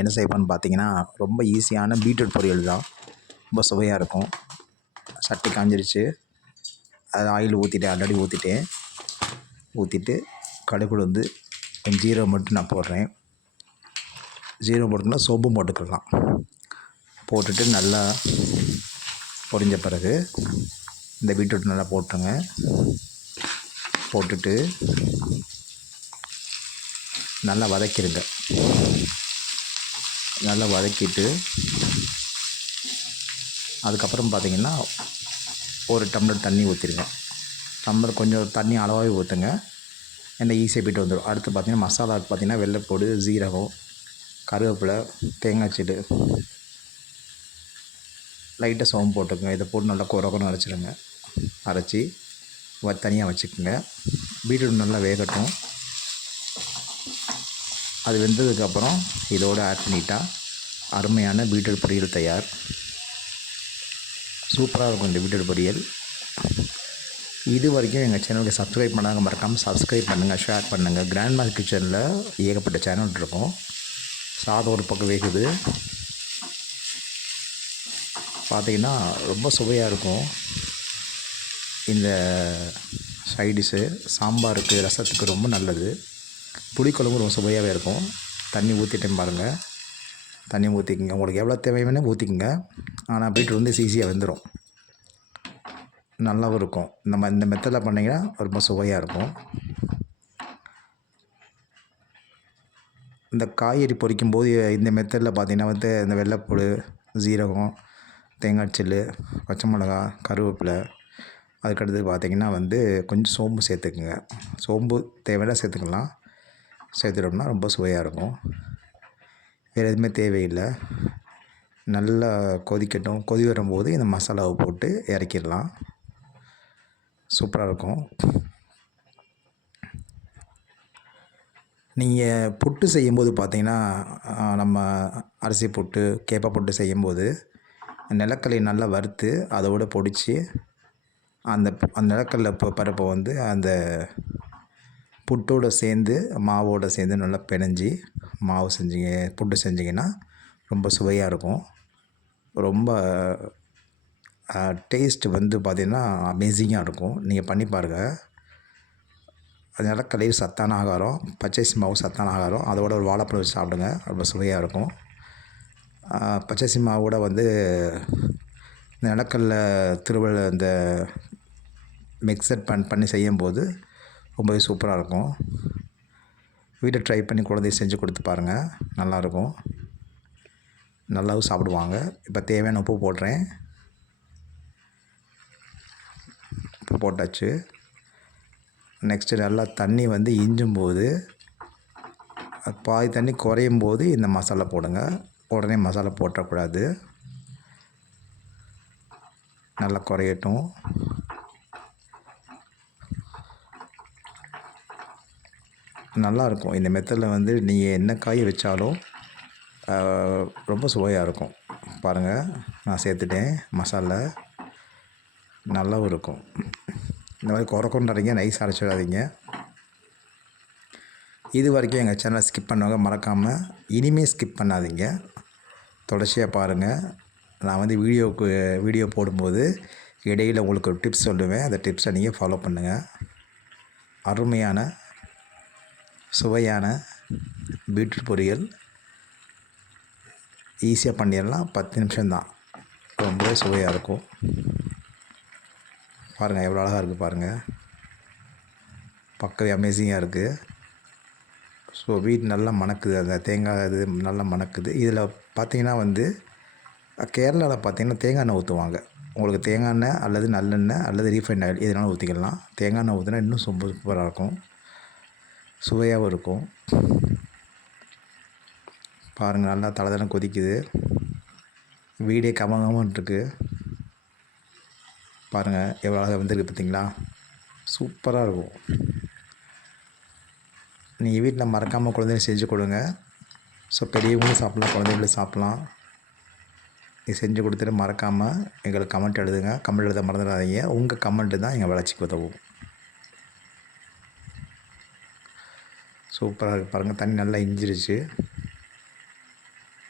என்ன செய்வோன்னு பார்த்தீங்கன்னா, ரொம்ப ஈஸியான பீட்ரூட் பொரியல் தான். ரொம்ப சுவையாக இருக்கும். சட்டி காஞ்சிருச்சு. அதில் ஆயில் ஊற்றிட்டேன், ஆல்ரெடி ஊற்றிட்டேன். ஊற்றிட்டு கடுகு உளுந்து ஜீரகம் மட்டும் நான் போடுறேன். ஜீரகம் போட்டுக்கலாம், சோம்பும் போட்டுக்கலாம். போட்டுட்டு நல்லா பொரிஞ்ச பிறகு இந்த பீட்ரூட் நல்லா போட்டுருங்க. போட்டுட்டு நல்லா வதக்கிடுங்க. நல்லா வதக்கிட்டு அதுக்கப்புறம் பார்த்திங்கன்னா ஒரு டம்ளர் தண்ணி ஊற்றிடுங்க. டம்ளர் கொஞ்சம் தண்ணி அளவாகவே ஊற்றுங்க, ஏன்னா ஈஸியாக போய்ட்டு வந்துடும். அடுத்து பார்த்திங்கன்னா மசாலாவுக்கு பார்த்திங்கன்னா வெள்ளைப்பூடு, ஜீரகம், கருவேப்பிலை, தேங்காய் சீடு, லைட்டாக சோம்பு போட்டுக்கோங்க. இதை போட்டு நல்லா குறக்கணும் அரைச்சிடுங்க. அரைச்சி தனியாக வச்சுக்கோங்க. பீட்ரூட் நல்லா வேகட்டும். அது வெந்ததுக்கப்புறம் இதோடு ஆட் பண்ணிட்டா அருமையான பீட்ரூட் பொரியல் தயார். சூப்பராக இருக்கும் இந்த பீட்ரூட் பொரியல். இது வரைக்கும் எங்கள் சேனலுக்கு சப்ஸ்கிரைப் பண்ணாங்க, மறக்காமல் சப்ஸ்கிரைப் பண்ணுங்கள், ஷேர் பண்ணுங்கள். கிராண்ட்மாஸ் கிச்சனில் ஏகப்பட்ட சேனல் இருக்கும். சாதம் ஒரு பக்கம் வேகுது, பார்த்திங்கன்னா ரொம்ப சுவையாக இருக்கும். இந்த சைடிஷ்ஷு சாம்பாருக்கு, ரசத்துக்கு ரொம்ப நல்லது. புளிக்குழம்பு ரொம்ப சுவையாகவே இருக்கும். தண்ணி ஊற்றிட்டேன் பாருங்கள். தண்ணி ஊற்றிக்கிங்க, உங்களுக்கு எவ்வளோ தேவையான ஊற்றிக்கிங்க. ஆனால் பீட்ரூட் வந்து ஈஸியாக வெந்துடும், நல்லாவும் இருக்கும். இந்த மெத்தடில் பண்ணிங்கன்னா ரொம்ப சுவையாக இருக்கும். இந்த காய்கறி பொரிக்கும்போது இந்த மெத்தடில் பார்த்திங்கன்னா வந்து இந்த வெள்ளைப்பூடு, ஜீரகம், தேங்காய் சில்லு, பச்சை மிளகா, கருவேப்பிலை, அதுக்கடுத்து பார்த்திங்கன்னா வந்து கொஞ்சம் சோம்பு சேர்த்துக்குங்க. சோம்பு தேவையான சேர்த்துக்கலாம். சேர்த்துட்டோம்னா ரொம்ப சுவையாக இருக்கும். வேறு எதுவுமே தேவையில்லை. நல்லா கொதிக்கட்டும். கொதி வரும்போது இந்த மசாலாவை போட்டு இறக்கிடலாம். சூப்பராக இருக்கும். நீங்கள் புட்டு செய்யும்போது பார்த்திங்கன்னா, நம்ம அரிசி புட்டு, கேப்பை புட்டு செய்யும்போது நிலக்கடலையை நல்லா வறுத்து அதோடு பொடித்து அந்த நிலக்கடலை பருப்பை வந்து அந்த புட்டோடு சேர்ந்து, மாவோடு சேர்ந்து நல்லா பிணைஞ்சி மாவு புட்டு செஞ்சிங்கன்னா ரொம்ப சுவையாக இருக்கும். ரொம்ப டேஸ்ட்டு வந்து பார்த்திங்கன்னா அமேசிங்காக இருக்கும். நீங்கள் பண்ணி பாருங்கள். நிலக்கடலை சத்தான ஆகாரம், பச்சரிசி மாவு சத்தான ஆகாரம். அதோட ஒரு வாழைப்பழம் வச்சு சாப்பிடுங்க, ரொம்ப சுவையாக இருக்கும். பச்சரிசி மாவோட வந்து இந்த நிலக்கடலை திருவள்ள இந்த மிக்சட் பண்ணி செய்யும்போது ரொம்பவே சூப்பராக இருக்கும். வீட்டை ட்ரை பண்ணி குழந்தைய செஞ்சு கொடுத்து பாருங்கள், நல்லாயிருக்கும். நல்லாவும் சாப்பிடுவாங்க. இப்போ தேவையான உப்பு போடுறேன். உப்பு போட்டாச்சு. நெக்ஸ்ட்டு நல்லா தண்ணி வந்து இஞ்சும்போது, பாதி தண்ணி குறையும் போது இந்த மசாலா போடுங்க. உடனே மசாலா போட்டக்கூடாது. நல்லா குறையட்டும். நல்லாயிருக்கும். இந்த மெத்தடில் வந்து நீங்கள் என்ன காய் வச்சாலும் ரொம்ப சுவையாக இருக்கும். பாருங்கள், நான் சேர்த்துட்டேன் மசாலா, நல்லாவும் இருக்கும். இந்த மாதிரி குறைக்கணுன்றீங்க, நைஸ் அரைச்சிடாதீங்க. இது வரைக்கும் எங்கள் சேனலை ஸ்கிப் பண்ணவங்க மறக்காமல் இனிமேல் ஸ்கிப் பண்ணாதீங்க, தொடர்ச்சியாக பாருங்கள். நான் வந்து வீடியோ போடும்போது இடையில் உங்களுக்கு ஒரு டிப்ஸ் சொல்லுவேன். அந்த டிப்ஸை நீங்கள் ஃபாலோ பண்ணுங்கள். அருமையான சுவையான பீட்ரூட் பொரியல் ஈஸியாக பண்ணிடலாம். 10 நிமிஷம்தான், ரொம்பவே சுவையாக இருக்கும். பாருங்கள் எவ்வளோ அழகாக இருக்குது பாருங்கள், பக்கவே அமேசிங்காக இருக்குது. ஸோ வீடு நல்லா மணக்குது, அந்த தேங்காய் இது நல்லா மணக்குது. இதில் பார்த்திங்கன்னா வந்து கேரளாவில் பார்த்திங்கன்னா தேங்காய் எண்ணெய் ஊற்றுவாங்க. உங்களுக்கு தேங்காய் எண்ணெய் அல்லது நல்லெண்ணெய் அல்லது ரீஃபைண்ட் ஆயில் எதுனாலும் ஊற்றிக்கலாம். தேங்காய் எண்ணெய் ஊற்றினா இன்னும் சூப்பராக இருக்கும், சுவையாகவும் இருக்கும். பாருங்கள், நல்லா தலை கொதிக்குது. வீடே கமகமன்னு இருக்குது. பாருங்கள் எவ்வளோ அழகாக வந்துருக்கு பார்த்திங்களா, சூப்பராக இருக்கும். நீங்கள் வீட்டில் மறக்காமல் குழந்தைங்க செஞ்சு கொடுங்க. ஸோ பெரியவங்களும் சாப்பிட்லாம், குழந்தைங்களும் சாப்பிட்லாம். இது செஞ்சு கொடுத்துட்டு மறக்காமல் எங்களுக்கு கமெண்ட் எழுதுங்க. கமெண்ட் எழுத மறந்துடாதீங்க. உங்கள் கமெண்ட்டு தான் எங்கள் வளர்ச்சிக்கு உதவும். சூப்பராக இருக்குது பாருங்கள். தண்ணி நல்லா இஞ்சிருச்சு.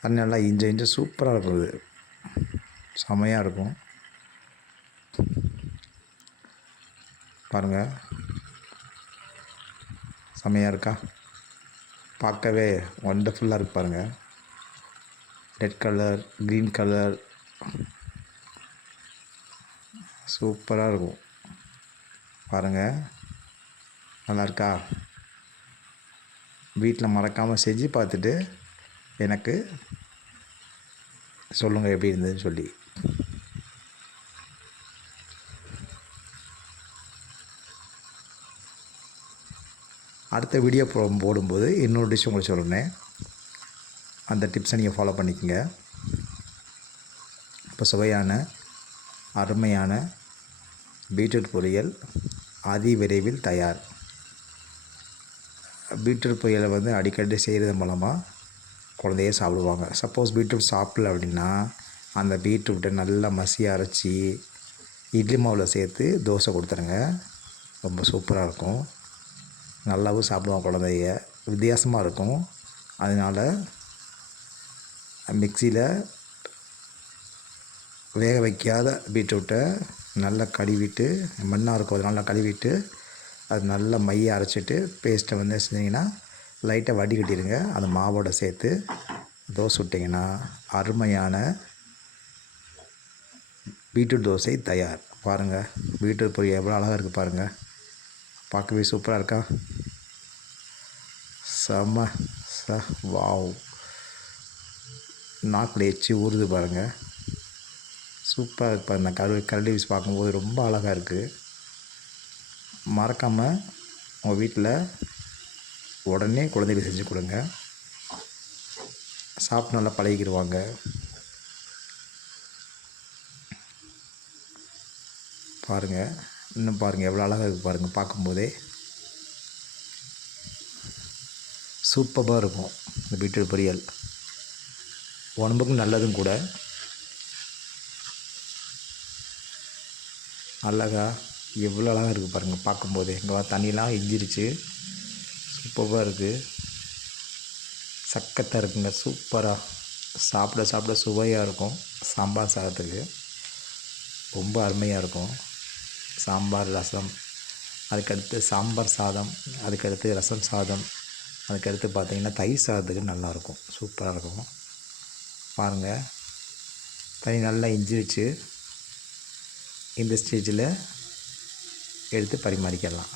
அது நல்லா இஞ்சி சூப்பராக இருக்கும். இது செமையாக இருக்கும் பாருங்கள். செமையாக இருக்கா? பார்க்கவே ஒண்டர்ஃபுல்லாக இருக்கு பாருங்கள். ரெட் கலர், க்ரீன் கலர் சூப்பராக இருக்கும் பாருங்கள். நல்லா இருக்கா? வீட்டில் மறக்காமல் செஞ்சு பார்த்துட்டு எனக்கு சொல்லுங்கள் எப்படி இருந்ததுன்னு சொல்லி. அடுத்த வீடியோ போடும்போது இன்னொரு டிஷ் உங்களுக்கு சொல்கிறேன். அந்த டிப்ஸை நீங்கள் ஃபாலோ பண்ணிக்கோங்க. இப்போ சுவையான அருமையான பீட்ரூட் பொரியல் அதி விரைவில் தயார். பீட்ரூட் பொரியலை வந்து அடிக்கடி செய்கிறது மூலமாக குழந்தையே சாப்பிடுவாங்க. சப்போஸ் பீட்ரூட் சாப்பிடல அப்படின்னா அந்த பீட்ரூட்டை நல்லா மசி அரைச்சி இட்லி மாவில் சேர்த்து தோசை கொடுத்துருங்க. ரொம்ப சூப்பராக இருக்கும். நல்லாவும் சாப்பிடுவாங்க குழந்தைங்க. வித்தியாசமாக இருக்கும். அதனால் மிக்சியில் வேக வைக்காத பீட்ரூட்டை நல்லா கழுவிட்டு, மண்ணாக இருக்கும் அது நல்லா கழுவிட்டு அது நல்லா மையை அரைச்சிட்டு பேஸ்ட்டை வந்து செஞ்சிங்கன்னா லைட்டாக வடிகட்டிடுங்க. அந்த மாவோடு சேர்த்து தோசை சுட்டிங்கன்னா அருமையான பீட்ரூட் தோசை தயார். பாருங்கள், பீட்ரூட் பொரியல் எவ்வளோ அழகாக இருக்குது பாருங்கள். பார்க்கவே சூப்பராக இருக்கா? செம்ம வாவ், நாக்கில் எச்சி ஊறுது பாருங்கள். சூப்பராக இருக்குது பாருங்கள். கரடி பீஸ் பார்க்கும்போது ரொம்ப அழகாக இருக்குது. மறக்காமல் உங்கள் வீட்டில் உடனே குழந்தைகளுக்கு செஞ்சு கொடுங்க. சாப்பிட்டு நல்லா பழகிக்கிடுவாங்க. பாருங்கள், இன்னும் பாருங்கள் எவ்வளோ அழகாக இருக்குது பாருங்கள். பார்க்கும்போதே சூப்பராக இருக்கும் இந்த பீட்ரூட் பொரியல். உடம்புக்கும் நல்லதும் கூட. அழகா எவ்வளோ அழகாக இருக்குது பாருங்கள் பார்க்கும்போதே. இங்கே தண்ணியெலாம் எஞ்சிருச்சு. சூப்பராக இருக்குது. சக்கத்தாக இருக்குங்க. சூப்பராக சாப்பிட சுவையாக இருக்கும். சாம்பார் சாதத்துக்கு ரொம்ப அருமையாக இருக்கும். சாம்பார் ரசம், அதுக்கடுத்து சாம்பார் சாதம், அதுக்கடுத்து ரசம் சாதம், அதுக்கடுத்து பார்த்திங்கன்னா தயிர் சாதத்துக்கு நல்லாயிருக்கும். சூப்பராக இருக்கும் பாருங்கள். தண்ணி நல்லா இஞ்சிருச்சு. இந்த ஸ்டேஜில் எடுத்து பரிமாறிக்கலாம்.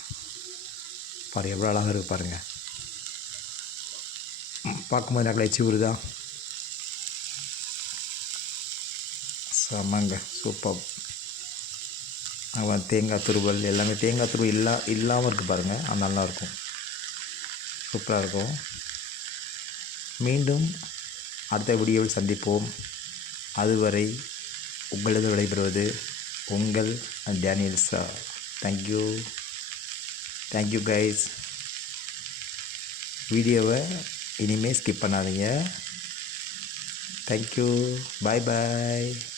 பாருங்கள் எவ்வளோ அழகாக இருக்குது பாருங்கள். பார்க்கும்போது நல்லா எச்சி ஊறுதா? செமங்க, சூப்பர். தேங்காய் துருவல் எல்லாமே தேங்காய் துருவல் இல்லாமல் இருக்குது பாருங்கள். அது நல்லாயிருக்கும். சூப்பராக இருக்கும். மீண்டும் அடுத்த வீடியோவில் சந்திப்போம். அதுவரை உங்களது விடைபெறுவது உங்கள் டேனியல் சார். Thank you guys. வீடியோவை இனிமேல் ஸ்கிப் பண்ணாதீங்க. தேங்க்யூ. பாய்.